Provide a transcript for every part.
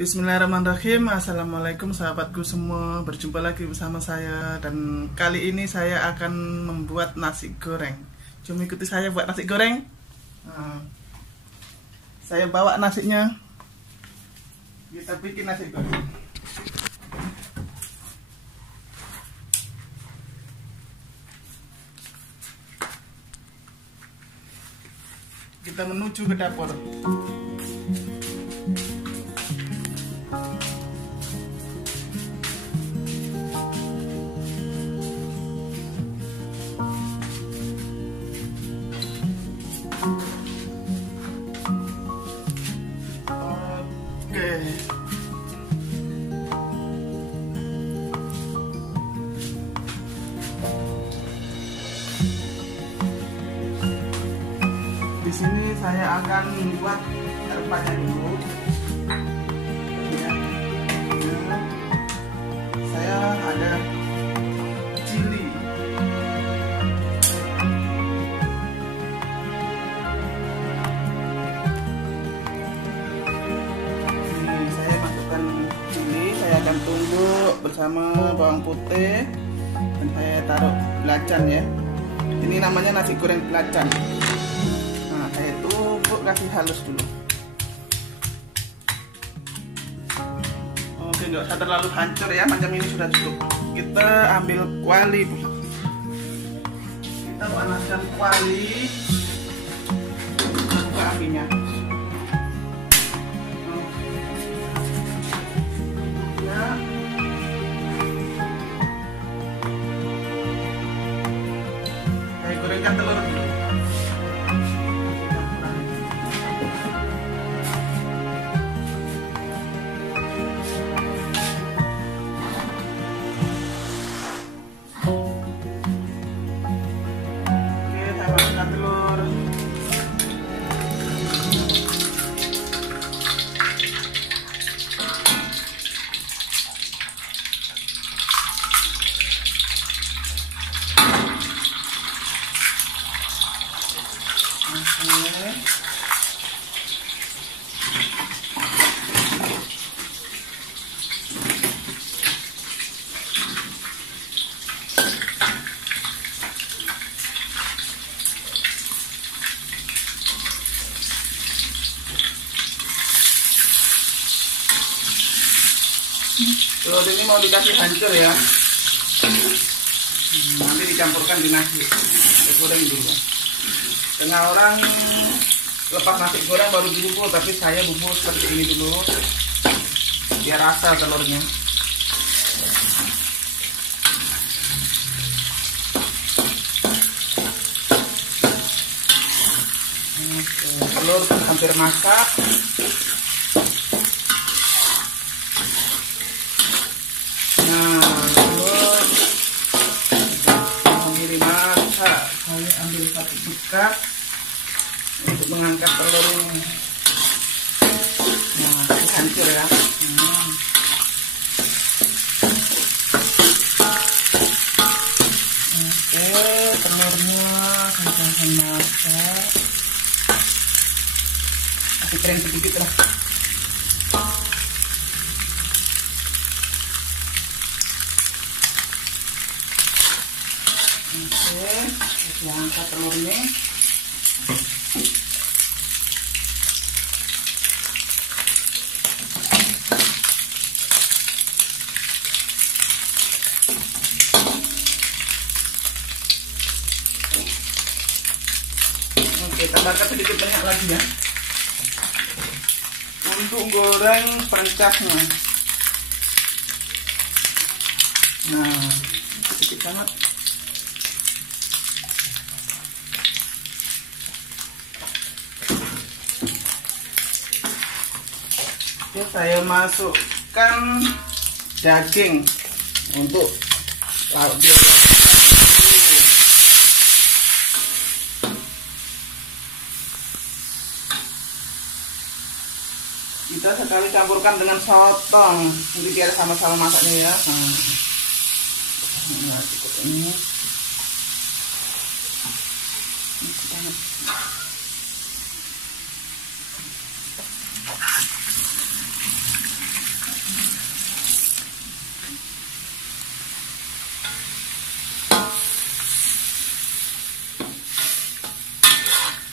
Bismillahirrahmanirrahim. Assalamualaikum sahabatku semua. Berjumpa lagi bersama saya. Dan kali ini saya akan membuat nasi goreng. Cuma ikuti saya buat nasi goreng. Saya bawa nasinya. Kita bikin nasi goreng. Kita menuju ke dapur. Di sini saya akan membuat rempahnya dulu. Ya. Saya ada cili, ini saya masukkan cili. Saya akan tumbuk bersama bawang putih dan saya taruh belacan ya. Ini namanya nasi goreng belacan. Saya tumbuk, kasih halus dulu. Oke, nggak usah terlalu hancur ya, macam ini sudah cukup. Kita ambil kuali, kita panaskan kuali, buka apinya. Saya gorengkan telur dulu. Telur ini mau dikasih hancur ya. Nanti dicampurkan di nasi. Kita goreng dulu. Tengah orang lepas nasi goreng baru dibubur, tapi saya bubur seperti ini dulu biar rasa telurnya. Telur hampir masak. Saya ambil satu sikat untuk mengangkat telurnya. Nah, hancur ya. Oke, telurnya saya masak. Kasih kering sedikit lah. Oke, kita angkat telurnya. Oke, tambahkan sedikit banyak lagi ya untuk goreng perencasnya. Nah, sedikit banget. Oke, saya masukkan daging untuk lauk biologis. Kita sekali campurkan dengan sotong, jadi biar sama-sama masaknya ya. Nah, cukup ini.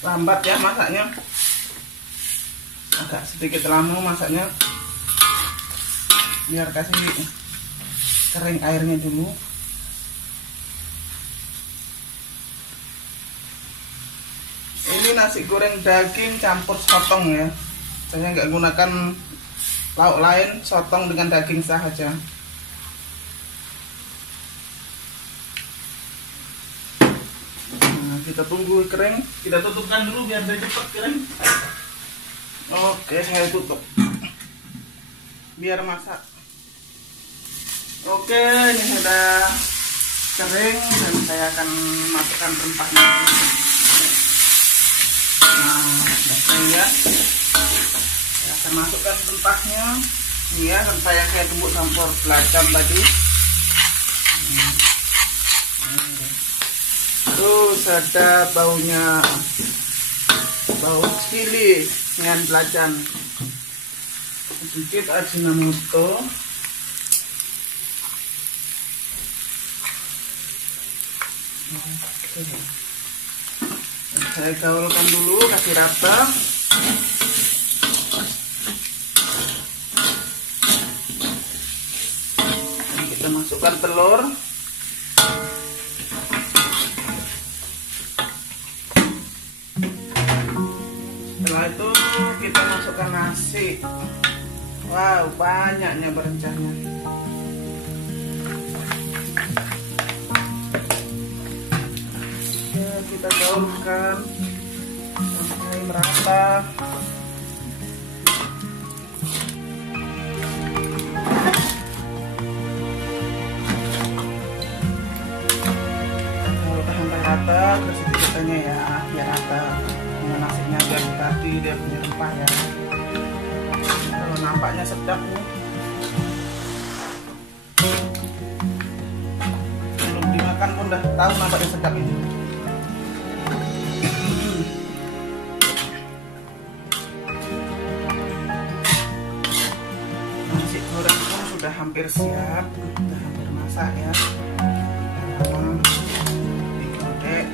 lambat ya masaknya, agak sedikit lama masaknya, biar kasih kering airnya dulu. Ini nasi goreng daging campur sotong ya, saya nggak gunakan lauk lain, sotong dengan daging saja. Nah, kita tunggu kering, kita tutupkan dulu biar dia cepat kering. Oke, saya tutup biar masak. Oke, ini sudah kering dan saya akan masukkan rempahnya. Nah, sudah kering ya. Saya akan masukkan rempahnya. Ini ya, rempah yang saya tumbuk campur belacan tadi. Terus ada baunya, bau cili dengan belacan. Sedikit ajinomoto. Saya gaulkan dulu, kasih rata. Dan kita masukkan telur. Setelah itu kita masukkan nasi. Wow, banyaknya berencana. Kita gaulkan sampai merata. Gaulkan sampai rata, terus kitanya ya biar rata dengan nasinya, biar tadi dia punya rempah ya. Kalau nampaknya sedap nih, belum dimakan pun udah tahu nampaknya sedap ini. Nasi goreng pun sudah hampir siap, sudah hampir masak ya. Digodek,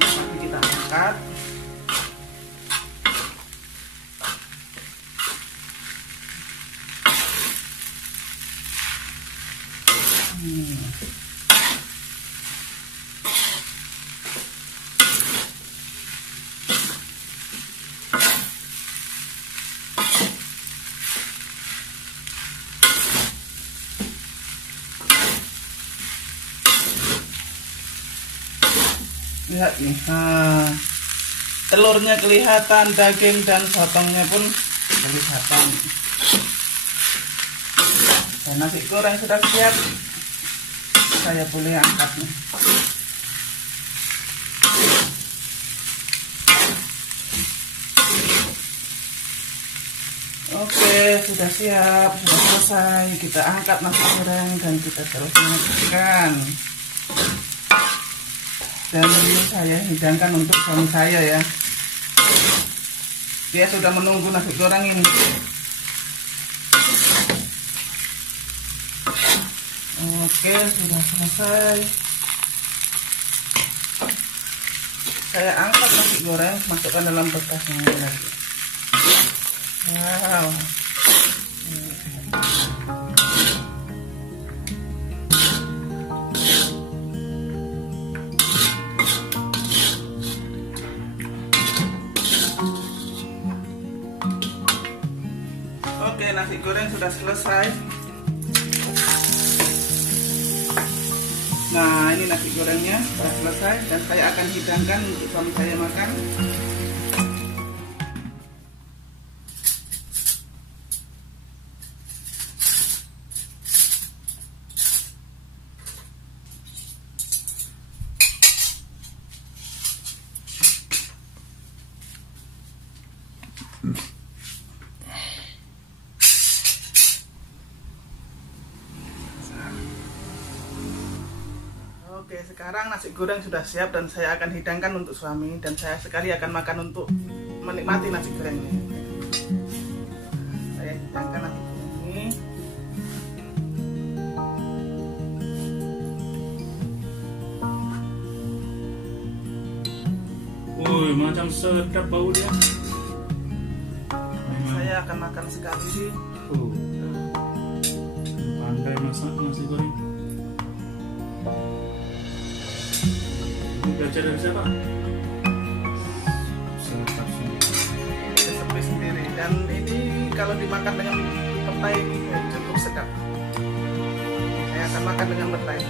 nanti kita angkat. Lihat nih, telurnya kelihatan, daging dan sotongnya pun kelihatan. Dan nasi goreng sudah siap, saya boleh angkat nih. Oke, sudah siap, sudah selesai. Kita angkat nasi goreng dan kita terus makan. Dan ini saya hidangkan untuk suami saya ya. Dia sudah menunggu nasi goreng ini. Oke, sudah selesai. Saya angkat nasi goreng, masukkan dalam bekasnya lagi. Wow. Oke, nasi goreng sudah selesai. Nah, ini nasi gorengnya sudah selesai dan saya akan hidangkan untuk suami saya makan. Oke, sekarang nasi goreng sudah siap dan saya akan hidangkan untuk suami, dan saya sekali akan makan untuk menikmati nasi goreng ini. Saya hidangkan nasi goreng ini. macam sedap bau dia. Saya akan makan sekali. Pandai masak nasi goreng. Ini belajar dari siapa? Resep sendiri, dan ini kalau dimakan dengan petai ini cukup sedap. Saya akan makan dengan petai.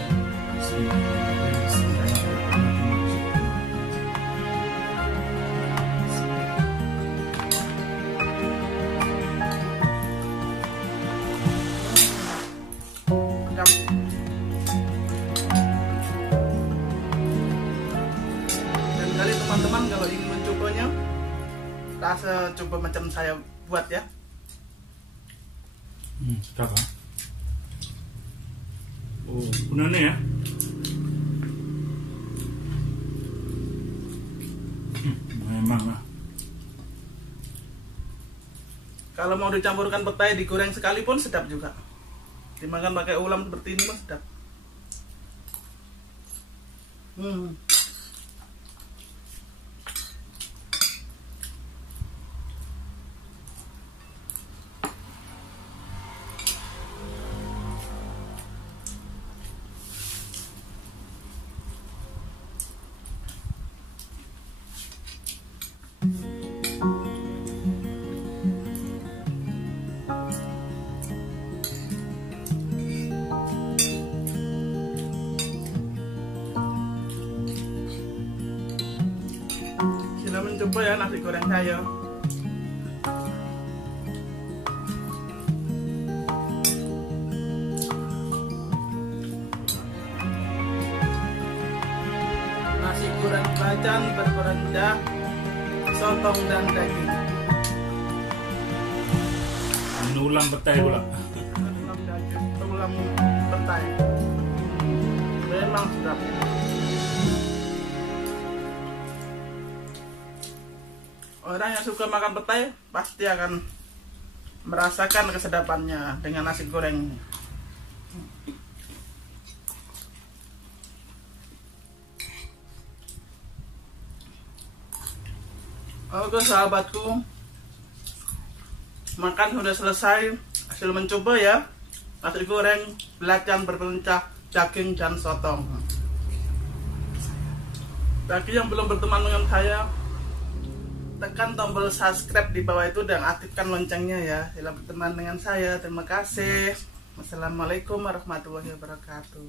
Dan kali teman-teman kalau ingin mencobanya, rasa coba macam saya buat ya. Sedap kan? Oh, gunanya ya? Memang lah. Kalau mau dicampurkan petai digoreng sekalipun sedap juga. Dimakan pakai ulam seperti ini pun sedap. Sila mencoba ya nasi goreng saya. Nasi goreng belacan berperendah sotong dan daging. Ulam petai pula. Ulam daging, ulam petai. Memang sedap. Orang yang suka makan petai pasti akan merasakan kesedapannya dengan nasi goreng. Oke sahabatku, makan sudah selesai. Hasil mencoba ya, nasi goreng belacan berpencah daging dan sotong. Bagi yang belum berteman dengan saya, tekan tombol subscribe di bawah itu dan aktifkan loncengnya ya. Sila berteman dengan saya. Terima kasih. Wassalamualaikum warahmatullahi wabarakatuh.